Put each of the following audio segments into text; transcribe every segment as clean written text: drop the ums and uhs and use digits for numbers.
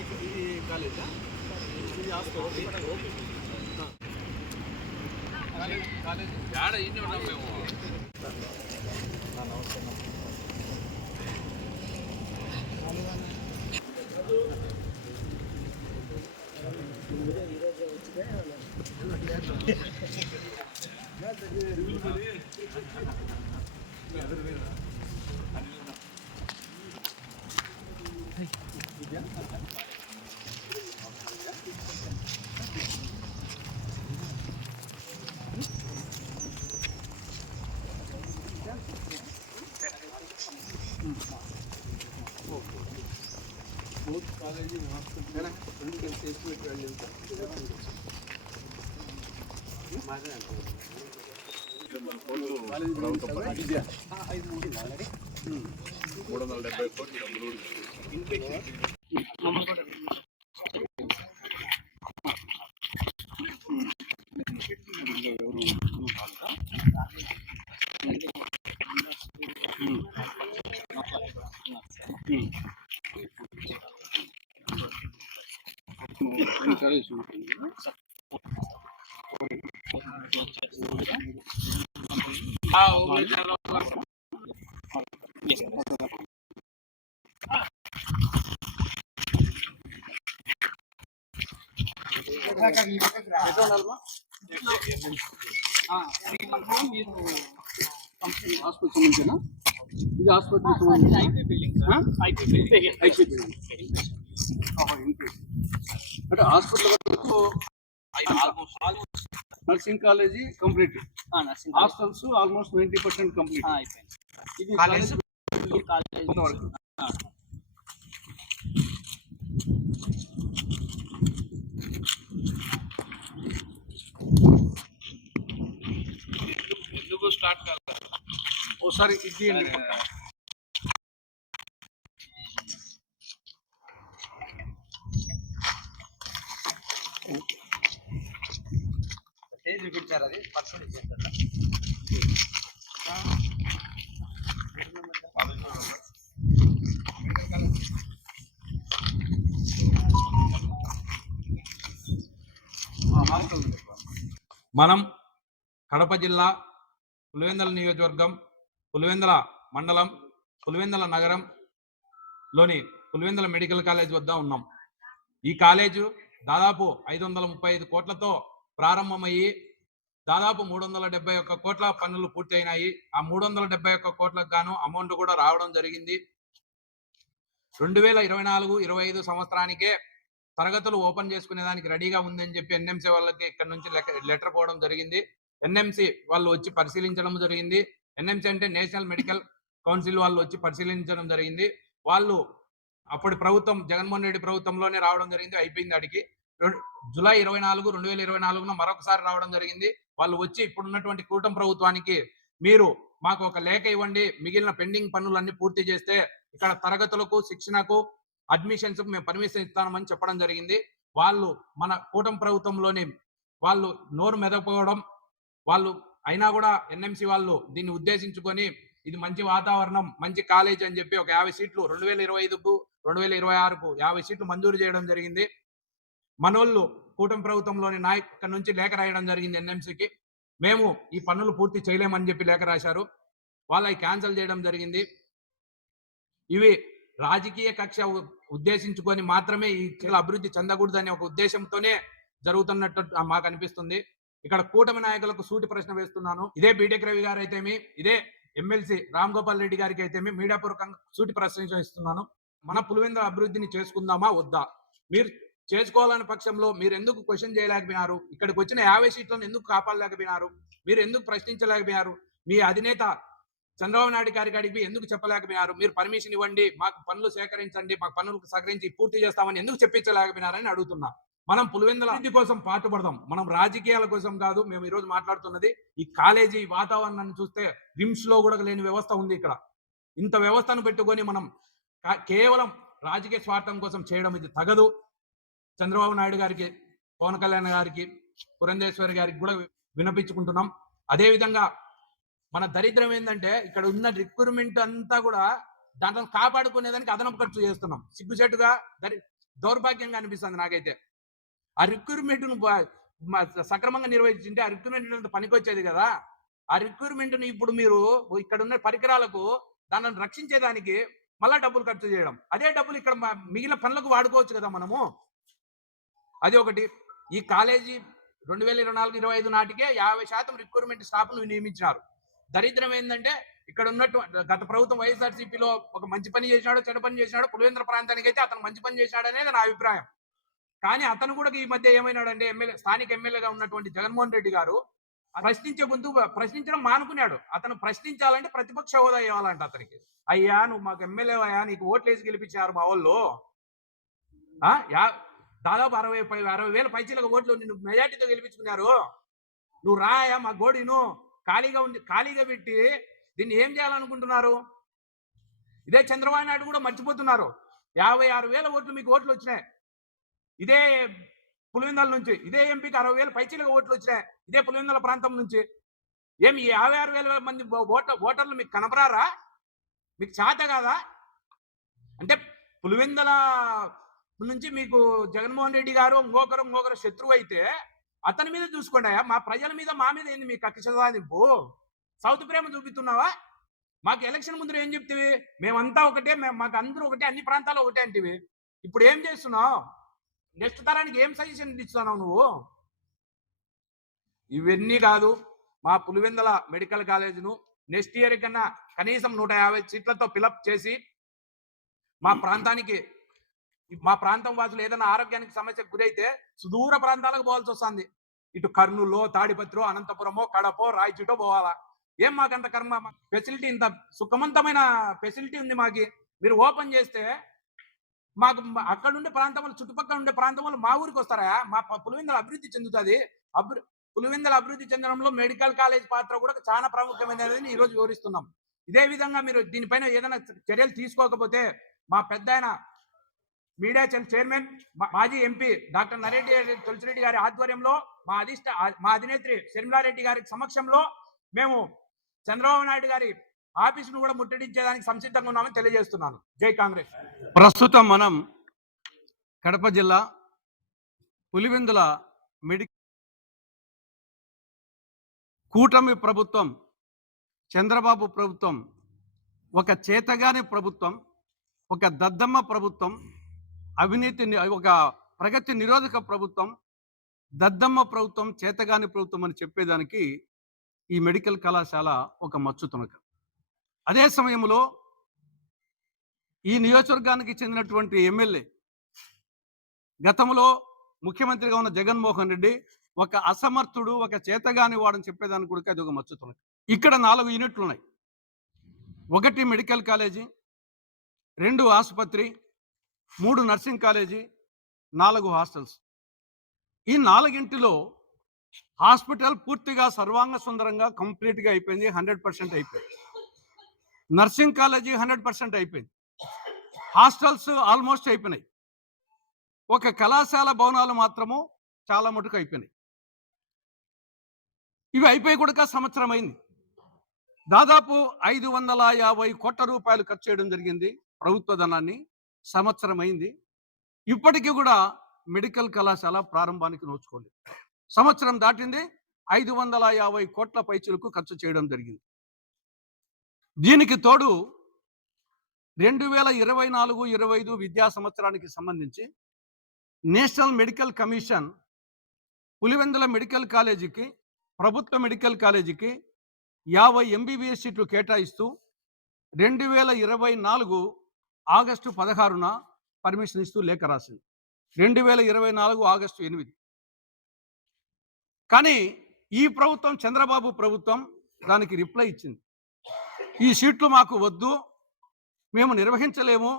ఇది కాలేజా ఇది హాస్టల్ కాలేజ్ ఆడ ఇన్ని ఉన్నాం మేము. నమస్తే. కాలేజీ హాస్పిటల్ రెండు కలిసి ఎస్టిమేట్ వెళ్ళి 370 కోట్లు హాస్పిటల్ సంబంధించిన ఇది హాస్పిటల్ సంబంధించిన అంటే హాస్పిటల్ వరకు nursing college complete, hostels almost 90% complete. ఇది కాలేజ్ వరకు ఎందుకు స్టార్ట్ కాలేదు ఓసారి ఇది చూపించారు. అది పర్సెంట్ ఇచ్చేస్తారు. మనం కడప జిల్లా పులివెందుల నియోజకవర్గం పులివెందుల మండలం పులివెందుల నగరంలోని పులివెందుల మెడికల్ కాలేజ్ వద్ద ఉన్నాం. ఈ కాలేజు దాదాపు 535 కోట్లతో ప్రారంభమయ్యి దాదాపు 371 కోట్ల పనులు పూర్తి అయినాయి. ఆ 371 కోట్లకు గాను అమౌంట్ కూడా రావడం జరిగింది. 2024-25 సంవత్సరానికే తరగతులు ఓపెన్ చేసుకునేదానికి రెడీగా ఉందని చెప్పి ఎన్ఎంసీ వాళ్ళకి ఇక్కడ నుంచి లెటర్ పోవడం జరిగింది. ఎన్ఎంసీ వాళ్ళు వచ్చి పరిశీలించడం జరిగింది. ఎన్ఎంసీ అంటే నేషనల్ మెడికల్ కౌన్సిల్ వాళ్ళు వచ్చి పరిశీలించడం జరిగింది. వాళ్ళు అప్పటి ప్రభుత్వం జగన్మోహన్ రెడ్డి ప్రభుత్వంలోనే రావడం జరిగింది. అయిపోయింది. అడిగి జూలై 24, 2024 మరొకసారి రావడం జరిగింది. వాళ్ళు వచ్చి ఇప్పుడున్నటువంటి కూటమి ప్రభుత్వానికి మీరు మాకు ఒక లేఖ ఇవ్వండి, మిగిలిన పెండింగ్ పనులన్నీ పూర్తి చేస్తే ఇక్కడ తరగతులకు శిక్షణకు అడ్మిషన్స్ మేము పర్మిషన్ ఇస్తామని చెప్పడం జరిగింది. వాళ్ళు మన కూటమి ప్రభుత్వంలోని వాళ్ళు నోరు మెదకపోవడం, వాళ్ళు అయినా కూడా ఎన్ఎంసీ వాళ్ళు దీన్ని ఉద్దేశించుకొని ఇది మంచి వాతావరణం మంచి కాలేజ్ అని చెప్పి ఒక 50 సీట్లు 2025కు 2026కు 50 సీట్లు మంజూరు చేయడం జరిగింది. మనోళ్ళు కూటమి ప్రభుత్వంలోని నాయకుల నుంచి లేఖ రాయడం జరిగింది ఎన్ఎంసీకి. మేము ఈ పనులు పూర్తి చేయలేమని చెప్పి లేఖ రాశారు. వాళ్ళవి క్యాన్సిల్ చేయడం జరిగింది. ఇవి రాజకీయ కక్ష ఉద్దేశించుకొని మాత్రమే ఈ జిల్లా అభివృద్ధి చెందకూడదనే ఒక ఉద్దేశంతోనే జరుగుతున్నట్టు మాకు అనిపిస్తుంది. ఇక్కడ కూటమి నాయకులకు సూటి ప్రశ్న వేస్తున్నాను. ఇదే బీటెక్ రవి గారు అయితేమి, ఇదే ఎమ్మెల్సీ రామ్ గోపాల్ రెడ్డి గారికి అయితేమి మీడియా పూర్వకంగా సూటి ప్రశ్న ఇస్తున్నాను. మన పులివెందుల అభివృద్ధిని చేసుకుందామా వద్దా? మీరు చేసుకోవాలనే పక్షంలో మీరు ఎందుకు క్వశ్చన్ చేయలేకపోయినారు? ఇక్కడికి వచ్చిన 50 సీట్లను ఎందుకు కాపాడలేకపోయినారు? మీరు ఎందుకు ప్రశ్నించలేకపోయారు? మీ అధినేత చంద్రబాబు నాయుడు గారికి అడిగి ఎందుకు చెప్పలేకపోయినారు? మీరు పర్మిషన్ ఇవ్వండి, మాకు పనులు సేకరించండి, మాకు పనులకు సహకరించి పూర్తి చేస్తామని ఎందుకు చెప్పించలేకపోయినారని అడుగుతున్నా. మనం పులివెందుల అభివృద్ధి కోసం పాటుపడదాం, మనం రాజకీయాల కోసం కాదు. మేము ఈరోజు మాట్లాడుతున్నది ఈ కాలేజీ వాతావరణాన్ని చూస్తే రిమ్స్ లో కూడా లేని వ్యవస్థ ఉంది ఇక్కడ. ఇంత వ్యవస్థను పెట్టుకొని మనం కేవలం రాజకీయ స్వార్థం కోసం చేయడం ఇది తగదు. చంద్రబాబు నాయుడు గారికి, పవన్ కళ్యాణ్ గారికి, పురంధేశ్వరి గారికి కూడా వినిపించుకుంటున్నాం. అదేవిధంగా మన దరిద్రం ఏంటంటే ఇక్కడ ఉన్న రిక్రూట్మెంట్ అంతా కూడా దాంట్లో కాపాడుకునేదానికి అదనపు ఖర్చు చేస్తున్నాం. సిగ్గుచేటుగా దౌర్భాగ్యంగా అనిపిస్తుంది నాకైతే. ఆ రిక్రూట్మెంట్‌ను సక్రమంగా నిర్వహించింటే ఆ రిక్రూట్మెంట్ పనికొచ్చేది కదా! ఆ రిక్రూట్మెంట్‌ని ఇప్పుడు మీరు ఇక్కడున్న పరికరాలకు దానిని రక్షించేదానికి మళ్ళా డబ్బులు ఖర్చు చేయడం. అదే డబ్బులు ఇక్కడ మిగిలిన పనులకు వాడుకోవచ్చు కదా మనము. అది ఒకటి. ఈ కాలేజీ 2024, 25 నాటికే 50% రిక్రూట్మెంట్ స్టాఫ్‌ను నియమించినారు. దరిద్రం ఏందంటే ఇక్కడ ఉన్నట్టు గత ప్రభుత్వం వైఎస్ఆర్‌సీపీలో ఒక మంచి పని చేసినాడో, చెడు పని చేసినాడో పులివెందుల ప్రాంతానికైతే అతను మంచి పని చేసినాడనేది నా అభిప్రాయం. కానీ అతను కూడా ఈ మధ్య ఏమైనాడంటే స్థానిక ఎమ్మెల్యేగా ఉన్నటువంటి జగన్మోహన్ రెడ్డి గారు ప్రశ్నించే గొంతు ప్రశ్నించడం మానుకున్నాడు. అతను ప్రశ్నించాలంటే ప్రతిపక్ష హోదా ఇవ్వాలంట అతనికి. అయ్యా నువ్వు మాకు ఎమ్మెల్యే అయ్యా, నీకు ఓట్లేసి గెలిపించారు మా వాళ్ళు. దాదాపు 60,000 పైచీలకు ఓట్లు నిన్ను మెజార్టీతో గెలిపించుకున్నారు. నువ్వు రాయా మా గోడిను ఖాళీగా పెట్టి దీన్ని ఏం చేయాలనుకుంటున్నారు? ఇదే చంద్రబాబు నాయుడు కూడా మర్చిపోతున్నారు. 56,000 ఓట్లు మీకు ఓట్లు వచ్చినాయి. ఇదే పులివెందుల నుంచి ఇదే ఎంపీకి 60,000 పైచీలకు ఓట్లు వచ్చినాయి. ఇదే పులివెందుల ప్రాంతం నుంచి. ఏమి 56,000 మంది ఓటర్లు మీకు కనపరారా? మీకు చేత కాదా? అంటే పులివెందుల నుంచి మీకు జగన్మోహన్ రెడ్డి గారు ఇంకొకరు శత్రువు అయితే అతని మీద చూసుకోండి. మా ప్రజల మీద మా మీద ఏంది మీ కక్ష సాధింపు? సౌత్ ప్రేమ చూపిస్తున్నావా? మాకు ఎలక్షన్ ముందు ఏం చెప్తివి? మేమంతా ఒకటే, మాకు అందరూ ఒకటే, అన్ని ప్రాంతాలు ఒకటే అంటివి. ఇప్పుడు ఏం చేస్తున్నావు? నెక్స్ట్ తరానికి ఏం సజెషన్ ఇస్తున్నావు నువ్వు? ఇవన్నీ కాదు. మా పులివెందుల మెడికల్ కాలేజీను నెక్స్ట్ ఇయర్ కన్నా కనీసం 150 సీట్లతో ఫిలప్ చేసి మా ప్రాంతం వాసులు ఏదైనా ఆరోగ్యానికి సమస్యకు గురైతే సుదూర ప్రాంతాలకు పోవాల్సి వస్తుంది. ఇటు కర్నూలు, తాడిపత్రి, అనంతపురమో, కడపో, రాయచూటో పోవాలా. ఏం మాకంత కర్మ? ఫెసిలిటీ ఇంత సుఖవంతమైన ఫెసిలిటీ ఉంది మాకి. మీరు ఓపెన్ చేస్తే మాకు అక్కడ ఉండే ప్రాంతం వాళ్ళు, చుట్టుపక్కల ఉండే ప్రాంతం వాళ్ళు మా ఊరికి వస్తారా? మా పులివెందుల అభివృద్ధి చెందుతుంది. పులివెందుల అభివృద్ధి చెందడంలో మెడికల్ కాలేజ్ పాత్ర కూడా చాలా ప్రాముఖ్యమైనదని ఈరోజు వివరిస్తున్నాం. ఇదే విధంగా మీరు దీనిపైన ఏదైనా చర్యలు తీసుకోకపోతే మా పెద్దాయన మీడియా చైర్మన్ మాజీ ఎంపీ డాక్టర్ నరెడ్డి తులసిరెడ్డి గారి ఆధ్వర్యంలో మా అధినేత్రి శర్మిలారెడ్డి గారి సమక్షంలో మేము చంద్రబాబు నాయుడు గారి ఆఫీసును కూడా ముట్టడించేదానికి సంసిద్ధంగా ఉన్నామని తెలియజేస్తున్నాను. జై కాంగ్రెస్. ప్రస్తుతం మనం కడప జిల్లా పులివెందుల కూటమి ప్రభుత్వం, చంద్రబాబు ప్రభుత్వం ఒక చేతగాని ప్రభుత్వం, ఒక దద్దమ్మ ప్రభుత్వం, ఒక ప్రగతి నిరోధక ప్రభుత్వం, దద్దమ్మ ప్రభుత్వం, చేతగాని ప్రభుత్వం అని చెప్పేదానికి ఈ మెడికల్ కళాశాల ఒక మచ్చుతునక. అదే సమయంలో ఈ నియోజకవర్గానికి చెందినటువంటి ఎమ్మెల్యే, గతంలో ముఖ్యమంత్రిగా ఉన్న జగన్మోహన్ రెడ్డి ఒక అసమర్థుడు, ఒక చేతగాని వాడని చెప్పేదానికి కూడా అది ఒక మచ్చుతునక. ఇక్కడ 4 యూనిట్లు ఉన్నాయి. 1 మెడికల్ కాలేజీ, 2 ఆసుపత్రి, 3 నర్సింగ్ కాలేజీ, 4 హాస్టల్స్. ఈ 4గింటిలో హాస్పిటల్ పూర్తిగా సర్వాంగ సుందరంగా కంప్లీట్గా అయిపోయింది, 100% అయిపోయింది. నర్సింగ్ కాలేజీ 100% అయిపోయింది. హాస్టల్స్ ఆల్మోస్ట్ అయిపోయినాయి. ఒక కళాశాల భవనాలు మాత్రము చాలా మటుకు అయిపోయినాయి. ఇవి అయిపోయి కూడా సంవత్సరం అయింది. దాదాపు 550 కోట్ల రూపాయలు ఖర్చు చేయడం జరిగింది ప్రభుత్వ ధనాన్ని. సంవత్సరం అయింది. ఇప్పటికీ కూడా మెడికల్ కళాశాల ప్రారంభానికి నోచుకోలేదు. సంవత్సరం దాటింది, 550 కోట్ల పైచులకు ఖర్చు చేయడం జరిగింది. దీనికి తోడు 2024-25 విద్యా సంవత్సరానికి సంబంధించి national medical commission Pulivendula medical కాలేజీకి, ప్రభుత్వ మెడికల్ కాలేజీకి 50 MBBS సీట్లు కేటాయిస్తూ 2024 ఆగస్టు 16న పర్మిషన్ ఇస్తూ లేఖ రాసింది. 2024 ఆగస్టు 8. కానీ ఈ ప్రభుత్వం, చంద్రబాబు ప్రభుత్వం దానికి రిప్లై ఇచ్చింది. ఈ సీట్లు మాకు వద్దు, మేము నిర్వహించలేము,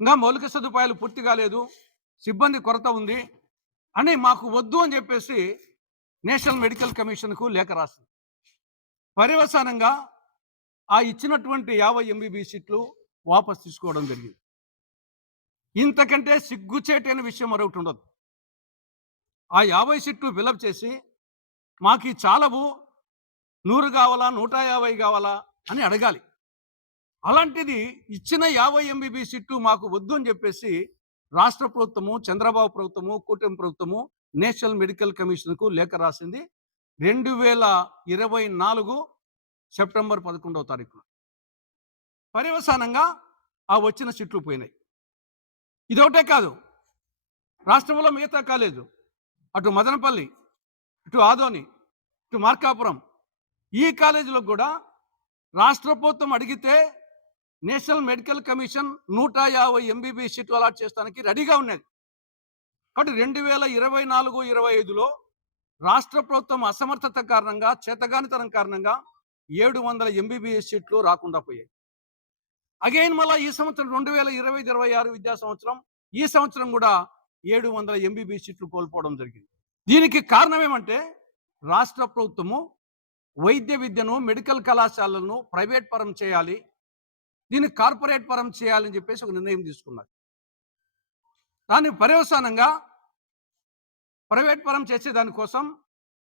ఇంకా మౌలిక సదుపాయాలు పూర్తి కాలేదు, సిబ్బంది కొరత ఉంది అని మాకు వద్దు అని చెప్పేసి నేషనల్ మెడికల్ కమిషన్కు లేఖ రాసింది. పర్యవసానంగా ఆ ఇచ్చినటువంటి 50 MBBS సీట్లు వాపసు తీసుకోవడం జరిగింది. ఇంతకంటే సిగ్గుచేటైన విషయం మరొకటి ఉండదు. ఆ 50 సీట్లు ఫిలప్ చేసి మాకు చాలవు, 100 కావాలా, 150 కావాలా అని అడగాలి. అలాంటిది ఇచ్చిన 50 MBBS సీట్లు మాకు వద్దు అని చెప్పేసి రాష్ట్ర ప్రభుత్వము, చంద్రబాబు ప్రభుత్వము, కూటమి ప్రభుత్వము నేషనల్ మెడికల్ కమిషన్కు లేఖ రాసింది 2024 సెప్టెంబర్ 11వ తారీఖున. పర్యవసానంగా ఆ వచ్చిన సీట్లు పోయినాయి. ఇదొకటే కాదు, రాష్ట్రంలో మిగతా కాలేజు, అటు మదనపల్లి, ఇటు ఆదోని, ఇటు మార్కాపురం, ఈ కాలేజీలకు కూడా రాష్ట్ర ప్రభుత్వం అడిగితే నేషనల్ మెడికల్ కమిషన్ 150 ఎంబీబీఎస్ సీట్లు అలాట్ చేస్తానికి రెడీగా ఉన్నది. కాబట్టి 2024-25లో రాష్ట్ర ప్రభుత్వం అసమర్థత కారణంగా, చేతగానితనం కారణంగా 700 ఎంబీబీఎస్ సీట్లు రాకుండా పోయాయి. అగైన్ మళ్ళా ఈ సంవత్సరం 2025-26 విద్యా సంవత్సరం, ఈ సంవత్సరం కూడా 700 ఎంబీబీఎస్ సీట్లు కోల్పోవడం జరిగింది. దీనికి కారణం ఏమంటే రాష్ట్ర ప్రభుత్వము వైద్య విద్యను, మెడికల్ కళాశాలలను ప్రైవేట్ పరం చేయాలి, దీన్ని కార్పొరేట్ పరం చేయాలని చెప్పేసి ఒక నిర్ణయం తీసుకున్నారు. దాని పర్యవసానంగా ప్రైవేట్ పరం చేసేదానికోసం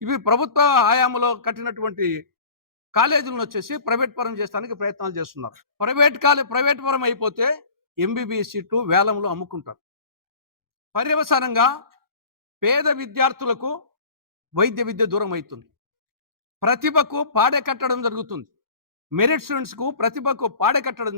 ఇవి ప్రభుత్వ హయాంలో కట్టినటువంటి కాలేజీలను వచ్చేసి ప్రైవేట్ పరం చేస్తానికి ప్రయత్నాలు చేస్తున్నారు. ప్రైవేట్ పరం అయిపోతే ఎంబీబీఎస్ సీట్లు వేలంలో అమ్ముకుంటారు. పర్యవసానంగా పేద విద్యార్థులకు వైద్య విద్య దూరం అవుతుంది. ప్రతిభకు పాడే కట్టడం జరుగుతుంది. మెరిట్ స్టూడెంట్స్కు ప్రతిభకు పాడే కట్టడం